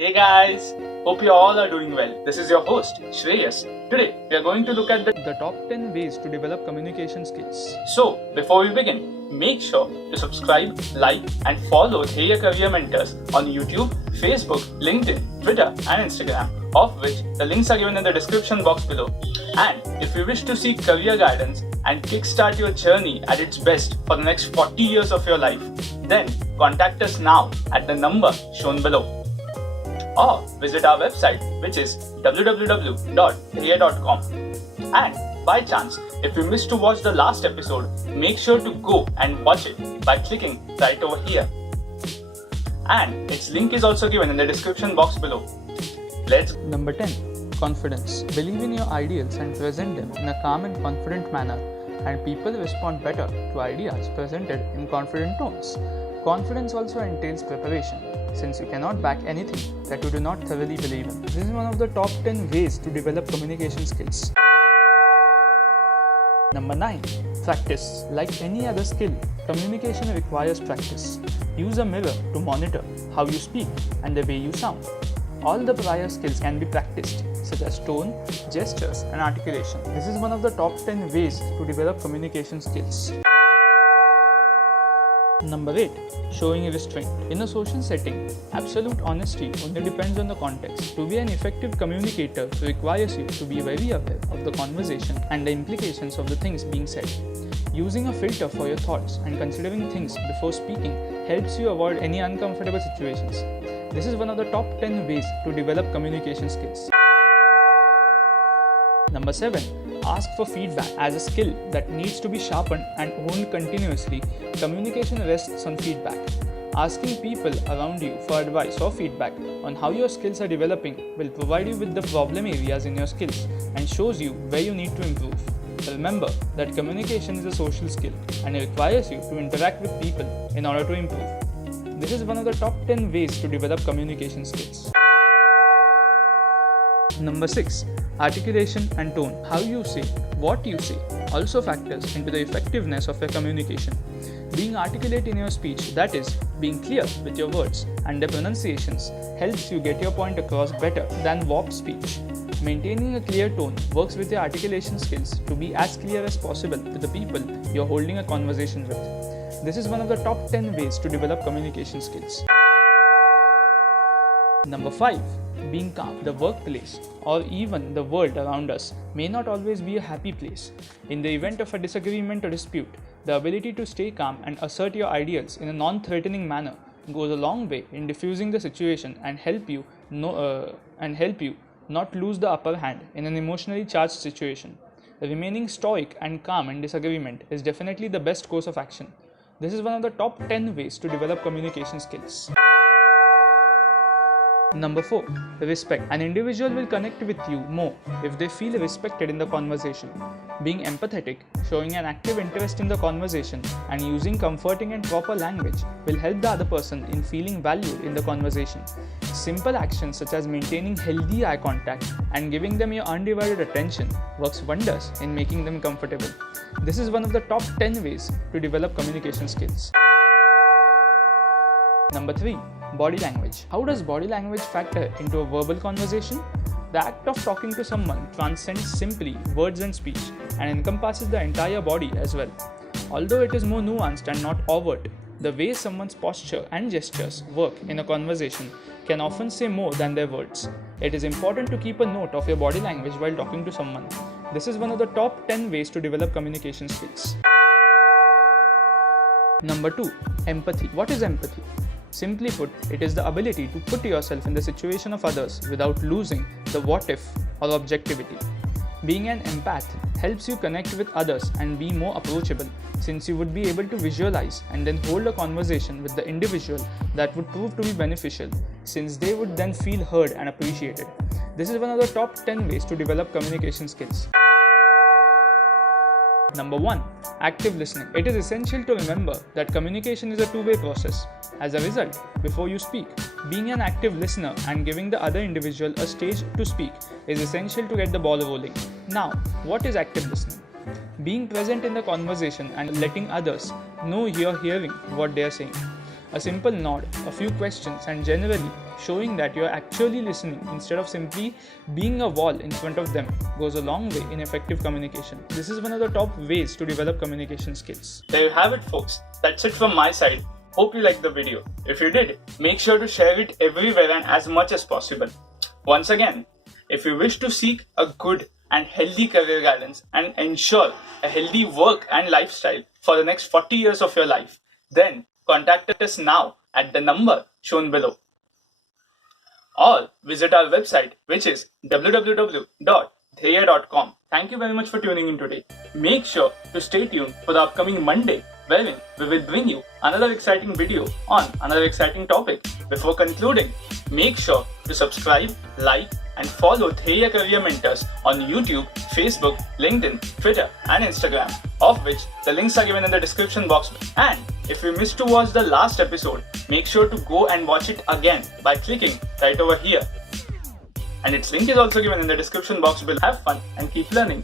Hey guys, hope you all are doing well. This is your host Shreyas. Today we are going to look at The top 10 ways to develop communication skills. So before we begin, make sure to subscribe, like and follow Theya Career Mentors on YouTube, Facebook, LinkedIn, Twitter and Instagram, of which the links are given in the description box below. And if you wish to seek career guidance and kickstart your journey at its best for the next 40 years of your life, then contact us now at the number shown below. Or visit our website, which is www.theya.com. And by chance, if you missed to watch the last episode, make sure to go and watch it by clicking right over here. And its link is also given in the description box below. Number 10. Confidence. Believe in your ideals and present them in a calm and confident manner, and people respond better to ideas presented in confident tones. Confidence also entails preparation, since you cannot back anything that you do not thoroughly believe in. This is one of the top 10 ways to develop communication skills. Number 9. Practice. Like any other skill, communication requires practice. Use a mirror to monitor how you speak and the way you sound. All the prior skills can be practiced, such as tone, gestures, and articulation. This is one of the top 10 ways to develop communication skills. Number 8. Showing restraint. In a social setting, absolute honesty only depends on the context. To be an effective communicator requires you to be very aware of the conversation and the implications of the things being said. Using a filter for your thoughts and considering things before speaking helps you avoid any uncomfortable situations. This is one of the top 10 ways to develop communication skills. Number 7. Ask for feedback. As a skill that needs to be sharpened and honed continuously, communication rests on feedback. Asking people around you for advice or feedback on how your skills are developing will provide you with the problem areas in your skills and shows you where you need to improve. Remember that communication is a social skill and it requires you to interact with people in order to improve. This is one of the top 10 ways to develop communication skills. Number 6. Articulation and tone. How you say, what you say, also factors into the effectiveness of your communication. Being articulate in your speech, that is, being clear with your words and their pronunciations, helps you get your point across better than warped speech. Maintaining a clear tone works with your articulation skills to be as clear as possible to the people you're holding a conversation with. This is one of the top 10 ways to develop communication skills. Number 5. Being calm. The workplace or even the world around us may not always be a happy place. In the event of a disagreement or dispute, the ability to stay calm and assert your ideals in a non-threatening manner goes a long way in diffusing the situation and help you not lose the upper hand in an emotionally charged situation. Remaining stoic and calm in disagreement is definitely the best course of action. This is one of the top 10 ways to develop communication skills. Number 4. Respect. An individual will connect with you more if they feel respected in the conversation. Being empathetic, showing an active interest in the conversation, and using comforting and proper language will help the other person in feeling valued in the conversation. Simple actions such as maintaining healthy eye contact and giving them your undivided attention works wonders in making them comfortable. This is one of the top 10 ways to develop communication skills. Number 3. Body language. How does body language factor into a verbal conversation? The act of talking to someone transcends simply words and speech and encompasses the entire body as well. Although it is more nuanced and not overt, the way someone's posture and gestures work in a conversation can often say more than their words. It is important to keep a note of your body language while talking to someone. This is one of the top 10 ways to develop communication skills. Number 2. Empathy. What is empathy? Simply put, it is the ability to put yourself in the situation of others without losing the what if or objectivity. Being an empath helps you connect with others and be more approachable, since you would be able to visualize and then hold a conversation with the individual that would prove to be beneficial, since they would then feel heard and appreciated. This is one of the top 10 ways to develop communication skills. Number 1. Active listening. It is essential to remember that communication is a two-way process. As a result, before you speak, being an active listener and giving the other individual a stage to speak is essential to get the ball rolling. Now, what is active listening? Being present in the conversation and letting others know you're hearing what they're saying. A simple nod, a few questions, and generally showing that you are actually listening instead of simply being a wall in front of them goes a long way in effective communication. This is one of the top ways to develop communication skills. There you have it, folks. That's it from my side. Hope you liked the video. If you did, make sure to share it everywhere and as much as possible. Once again, if you wish to seek a good and healthy career guidance and ensure a healthy work and lifestyle for the next 40 years of your life, then contact us now at the number shown below. Or visit our website, which is www.dheya.com. Thank you very much for tuning in today. Make sure to stay tuned for the upcoming Monday, wherein we will bring you another exciting video on another exciting topic. Before concluding, make sure to subscribe, like, and follow Dheya Career Mentors on YouTube, Facebook, LinkedIn, Twitter, and Instagram, of which the links are given in the description box. And if you missed to watch the last episode, make sure to go and watch it again by clicking right over here. And its link is also given in the description box below. Have fun and keep learning.